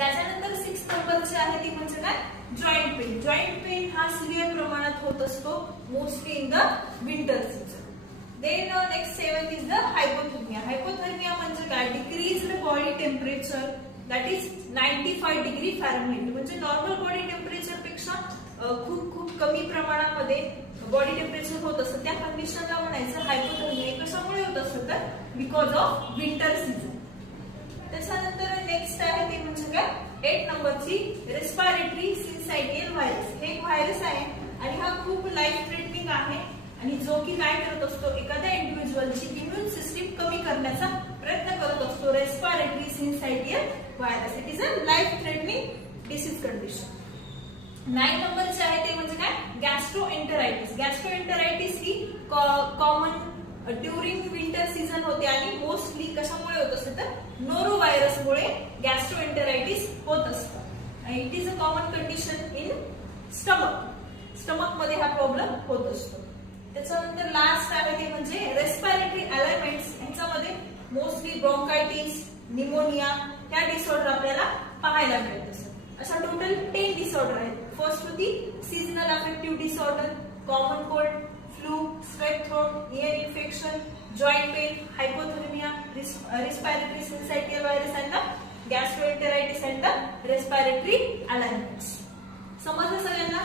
त्याच्यानंतर 6 नंबरची आहे ती म्हणजे काय, जॉईंट पेन. जॉईंट पेन हा सिव्हिअर प्रमाणात होत असतो mostly in the winter season. Then next 7th is the hypothermia. Hypothermia म्हणजे काय, decreased body temperature that is 95 degree Fahrenheit. म्हणजे नॉर्मल बॉडी टेम्परेचर पेक्षा खूप कमी प्रमाणामध्ये बॉडी टेम्परेचर होत असतं, त्या कंडिशनला म्हणायचं हायपोथर्मिया. कशामुळे होत असतं तर बिकॉज ऑफ विंटर सीझन. त्याच्यानंतर नेक्स्ट आहे ते म्हणजे काय, 8 नंबरची रेस्पिरेटरी सिन्सायटियल व्हायरस. हे एक व्हायरस आहे आणि हा खूप लाईफ थ्रेटनिंग आहे आणि जो की काय करत असतो, एखाद्या इंडिव्हिज्युअलची इम्युन सिस्टीम कमी करण्याचा प्रयत्न करत असतो. Respiratory syncytial virus, it is a life threatening disease condition. 9 नंबरचे आहे ते म्हणजे काय, गॅस्ट्रोएंटेरायटिस. गॅस्ट्रोएंटेरायटिस ही कॉमन ड्युरिंग विंटर सीझन होते आणि मोस्टली कशामुळे होत असते तर नोरो व्हायरसमुळे गॅस्ट्रोएंटेरायटिस होत असतं. It is a common condition in stomach मध्ये हा प्रॉब्लेम होत असतो. त्याच्यानंतर लास्ट आहे ते म्हणजे रेस्पिरेटरी अलाइनमेंट्स. ह्याच्यामध्ये मोस्टली ब्रोंकायटिस, निमोनिया ह्या डिसऑर्डर आपल्याला पाहायला मिळत असतात. अशा टोटल 10 डिसऑर्डर आहेत. फर्स्ट होती seasonal affective disorder, common cold, flu, strep throat, ear infection, joint pain, hypothermia, respiratory syncytial virus and gastroenteritis and respiratory alignments. समजलं सगळ्यांना?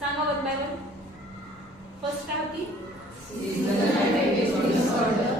सांगा वन बाय वन. फर्स्ट काय होती, सीजनल अफेक्टिव्ह डिसऑर्डर.